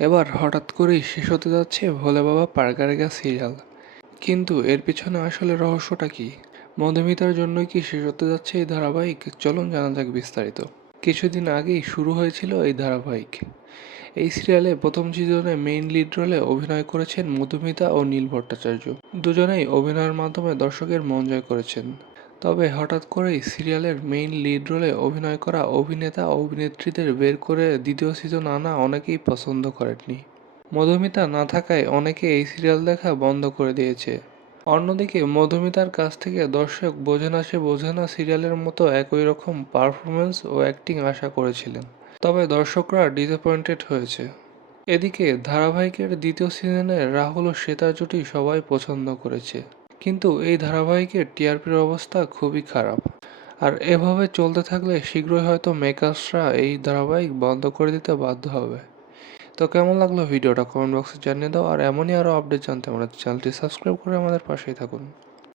এবার হঠাৎ করেই শেষ হতে যাচ্ছে ভোলে বাবা পারগারেগা সিরিয়াল। কিন্তু এর পিছনে আসলে রহস্যটা কি? মধুমিতার জন্যই কি শেষ হতে যাচ্ছে এই ধারাবাহিক? চলুন জানা যাক বিস্তারিত। কিছুদিন আগেই শুরু হয়েছিল এই ধারাবাহিক। এই সিরিয়ালে প্রথম সিজনে মেইন লিড রোলে অভিনয় করেছেন মধুমিতা ও নীল ভট্টাচার্য। দুজনেই অভিনয়ের মাধ্যমে দর্শকের মন জয় করেছেন। তবে হঠাৎ করেই সিরিয়ালের মেইন লিড রোলে অভিনয় করা অভিনেতা ও অভিনেত্রীদের বের করে দ্বিতীয় সিজন আনা অনেকেই পছন্দ করেননি। মধুমিতা না থাকায় অনেকে এই সিরিয়াল দেখা বন্ধ করে দিয়েছে। অন্যদিকে মধুমিতার কাছ থেকে দর্শক বোঝে না সে বোঝে না সিরিয়ালের মতো একই রকম পারফরমেন্স ও অ্যাক্টিং আশা করেছিলেন। তবে দর্শকরা ডিসঅ্যাপয়েন্টেড হয়েছে। এদিকে ধারাবাহিকের দ্বিতীয় সিজনে রাহুল ও শ্বেতার জুটি সবাই পছন্দ করেছে। কিন্তু এই ধারাবাহিকের টিআরপির অবস্থা খুবই খারাপ। আর এভাবে চলতে থাকলে শীঘ্রই হয়তো মেকার্সরা এই ধারাবাহিক বন্ধ করে দিতে বাধ্য হবে। তো কেমন লাগলো ভিডিওটা কমেন্ট বক্সে জানিয়ে দাও, আর এমনই আরও আপডেট জানতে আমাদের চ্যানেলটি সাবস্ক্রাইব করে আমাদের পাশেই থাকুন।